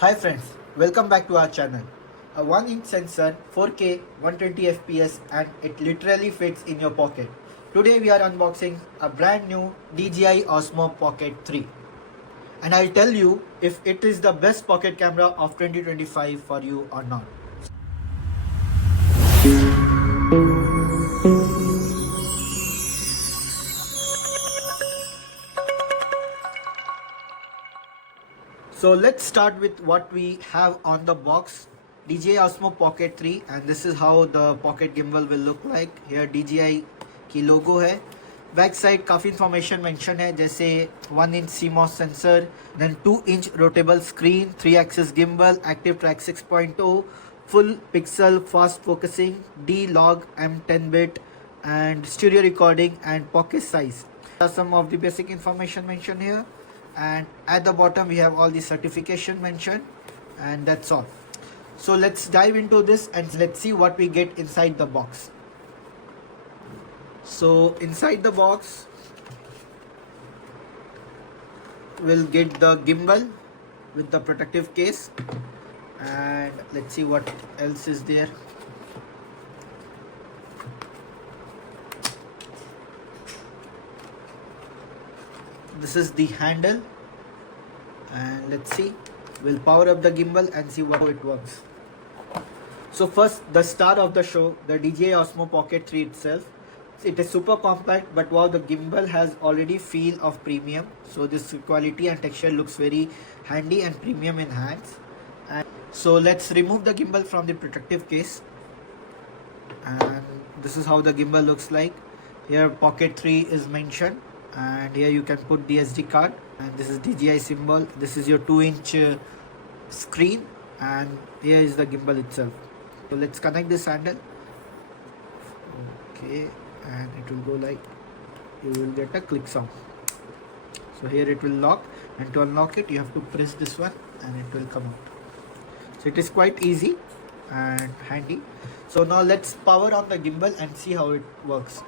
Hi friends, welcome back to our channel. A 1-inch sensor, 4K, 120 FPS and it literally fits in your pocket. Today we are unboxing a brand new DJI Osmo Pocket 3. And I'll tell you if it is the best pocket camera of 2025 for you or not. So let's start with what we have on the box. DJI Osmo Pocket 3 and this is how the pocket gimbal will look like. Here DJI की logo है. Back side काफ़ी information mention है जैसे 1-inch CMOS sensor, then 2-inch rotatable screen, 3-axis gimbal, active track 6.0, full pixel fast focusing, D-Log M10-bit and stereo recording and pocket size. There are some of the basic information mentioned here. And at the bottom we have all the certification mentioned, and that's all. So let's dive into this and let's see what we get inside the box. So inside the box we'll get the gimbal with the protective case, and let's see what else is there. This is the handle, and let's see, we'll power up the gimbal and see how it works. So first, the star of the show, the DJI Osmo Pocket 3 itself. It is super compact, but wow, the gimbal has already feel of premium. So this quality and texture looks very handy and premium in hands. And so let's remove the gimbal from the protective case, and this is how the gimbal looks like. Here Pocket 3 is mentioned, and here you can put the SD card, and this is DJI symbol. This is your 2-inch screen, and here is the gimbal itself. So let's connect this handle. Okay, and it will go like, you will get a click sound. So here it will lock, and to unlock it you have to press this one and it will come out. So it is quite easy and handy. So now let's power on the gimbal and see how it works.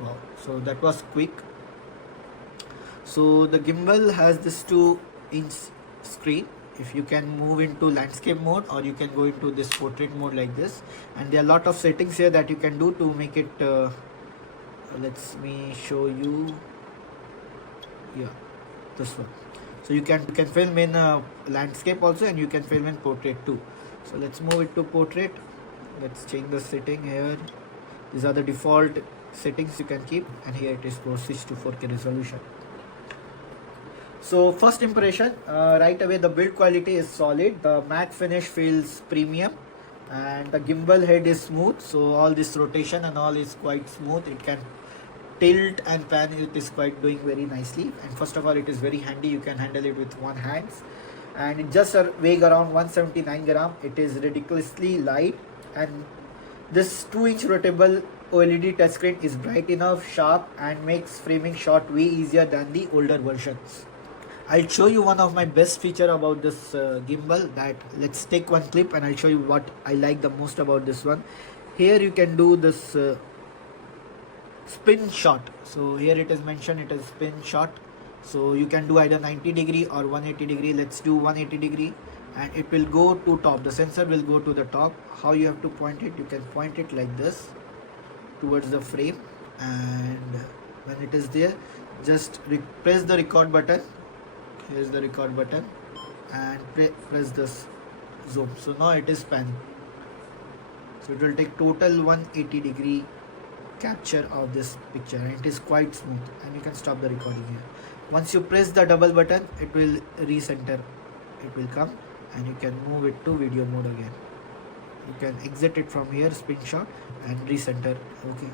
Wow, so that was quick. So the gimbal has this 2-inch screen. If you can move into landscape mode, or you can go into this portrait mode like this, and there are a lot of settings here that you can do to make it let me show you. Yeah, this one. So you can film in landscape also, and you can film in portrait too. So let's move it to portrait. Let's change the setting here. These are the default settings you can keep, and here it is for switch to 4K resolution. So first impression, right away the build quality is solid. The matte finish feels premium, and the gimbal head is smooth. So all this rotation and all is quite smooth. It can tilt and pan. It is quite doing very nicely. And first of all, it is very handy. You can handle it with one hand, and it just weighs around 179 gram. It is ridiculously light, and this 2-inch rotatable OLED touchscreen is bright enough, sharp, and makes framing shot way easier than the older versions. I'll show you one of my best feature about this gimbal. That let's take one clip and I'll show you what I like the most about this one. Here you can do this spin shot. So here it is mentioned, it is spin shot. So you can do either 90 degree or 180 degree. Let's do 180 degree, and it will go to top. The sensor will go to the top. How you have to point it? You can point it like this towards the frame, and when it is there, just press the record button. Here's the record button, and press this zoom. So now it is pan. So it will take total 180 degree capture of this picture, and it is quite smooth, and you can stop the recording here. Once you press the double button, it will recenter. It will come, and you can move it to video mode again. You can exit it from here, spin shot, and recenter. Okay,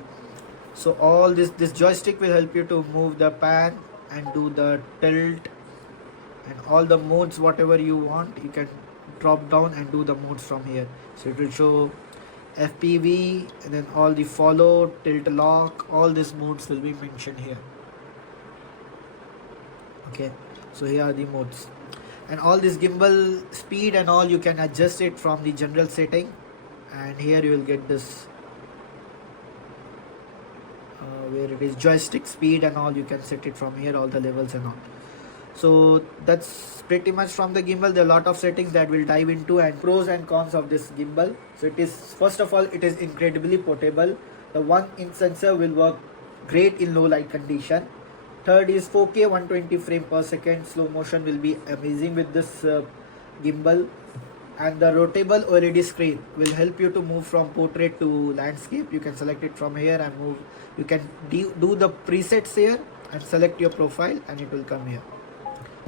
so all this joystick will help you to move the pan and do the tilt and all the modes whatever you want. You can drop down and do the modes from here. So it will show FPV, and then all the follow, tilt, lock, all these modes will be mentioned here. Okay, so here are the modes, and all this gimbal speed and all you can adjust it from the general setting, and here you will get this where it is joystick speed and all. You can set it from here, all the levels and all. So that's pretty much from the gimbal. There are a lot of settings that we'll dive into, and pros and cons of this gimbal. So it is, first of all, it is incredibly portable. The 1-inch sensor will work great in low light condition. Third is 4K 120 frame per second. Slow motion will be amazing with this gimbal. And the rotatable OLED screen will help you to move from portrait to landscape. You can select it from here and move. You can do the presets here and select your profile, and it will come here.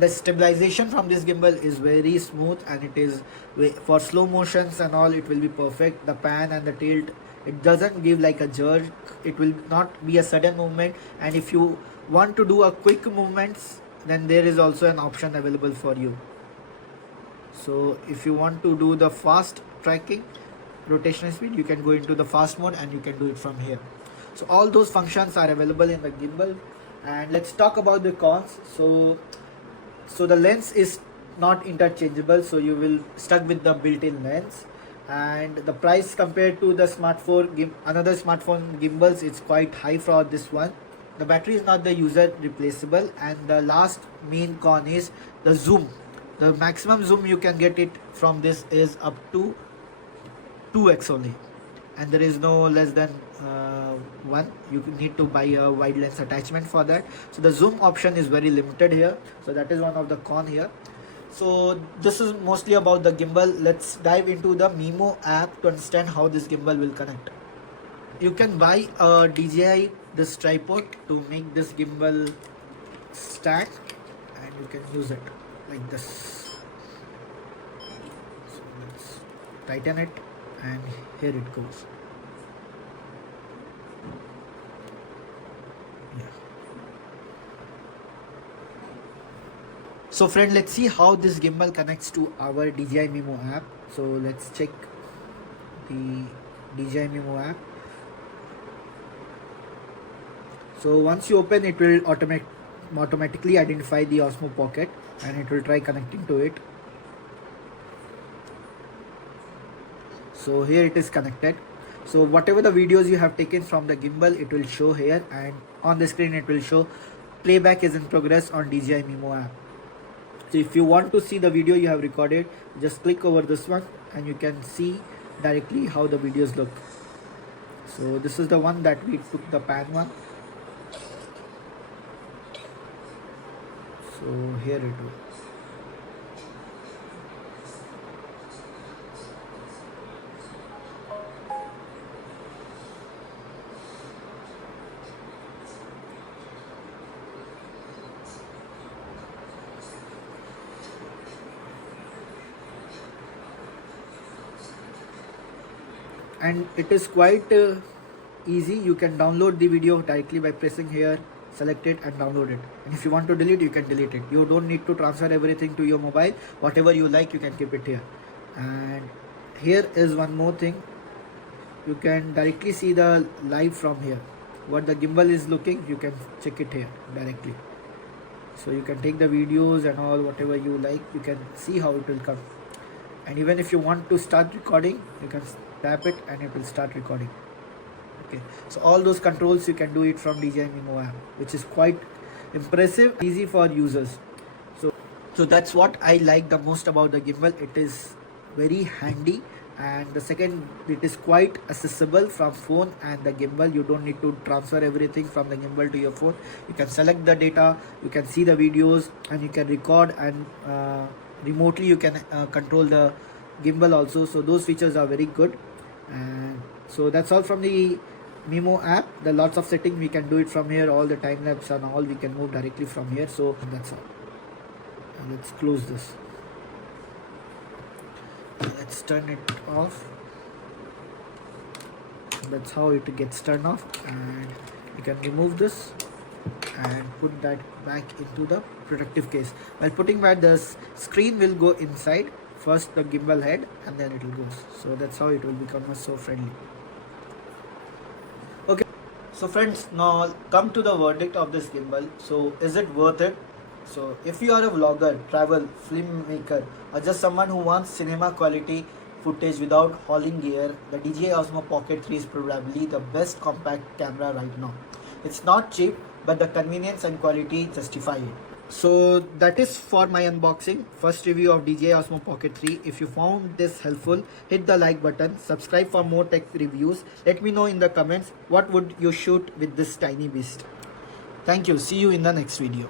The stabilization from this gimbal is very smooth, and it is for slow motions and all, it will be perfect. The pan and the tilt, it doesn't give like a jerk. It will not be a sudden movement, and if you want to do a quick movements, then there is also an option available for you. So if you want to do the fast tracking rotational speed, you can go into the fast mode and you can do it from here. So all those functions are available in the gimbal. And let's talk about the cons. So the lens is not interchangeable, so you will stuck with the built-in lens. And the price compared to the another smartphone gimbals, it's quite high for this one. The battery is not the user replaceable. And the last main con is the zoom. The maximum zoom you can get it from this is up to 2x only, and there is no less than 1. You need to buy a wide lens attachment for that. So the zoom option is very limited here, so that is one of the con here. So this is mostly about the gimbal. Let's dive into the Mimo app to understand how this gimbal will connect. You can buy a DJI this tripod to make this gimbal stand, and you can use it like this. So let's tighten it, and here it goes. Yeah. So friend, let's see how this gimbal connects to our DJI Mimo app. So let's check the DJI Mimo app. So once you open, it will automatically identify the Osmo Pocket, and it will try connecting to it. So here it is connected. So whatever the videos you have taken from the gimbal, it will show here, and on the screen it will show playback is in progress on DJI Mimo app. So if you want to see the video you have recorded, just click over this one and you can see directly how the videos look. So this is the one that we took, the pan one. So here it is. And it is quite easy. You can download the video directly by pressing here, select it and download it. And if you want to delete, you can delete it. You don't need to transfer everything to your mobile. Whatever you like, you can keep it here. And here is one more thing. You can directly see the live from here. What the gimbal is looking, you can check it here directly. So you can take the videos and all, whatever you like, you can see how it will come. And even if you want to start recording, you can tap it and it will start recording. Okay, so all those controls you can do it from DJI Mimo app, which is quite impressive, easy for users. So that's what I like the most about the gimbal. It is very handy, and the second, it is quite accessible from phone and the gimbal. You don't need to transfer everything from the gimbal to your phone. You can select the data, you can see the videos, and you can record, and remotely you can control the gimbal also. So those features are very good. And so that's all from the Mimo app. The lots of settings we can do it from here, all the time lapse and all we can move directly from here. So that's all. And let's close this. Let's turn it off. That's how it gets turned off, and you can remove this and put that back into the protective case. While putting back, the screen will go inside, first the gimbal head, and then it will go. So that's how it will become so friendly. Okay, so friends, now come to the verdict of this gimbal. So is it worth it? So if you are a vlogger, travel, filmmaker, or just someone who wants cinema quality footage without hauling gear, the DJI Osmo Pocket 3 is probably the best compact camera right now. It's not cheap, but the convenience and quality justify it. So that is for my unboxing, first review of DJI Osmo Pocket 3. If you found this helpful, hit the like button, subscribe for more tech reviews. Let me know in the comments what would you shoot with this tiny beast. Thank you. See you in the next video.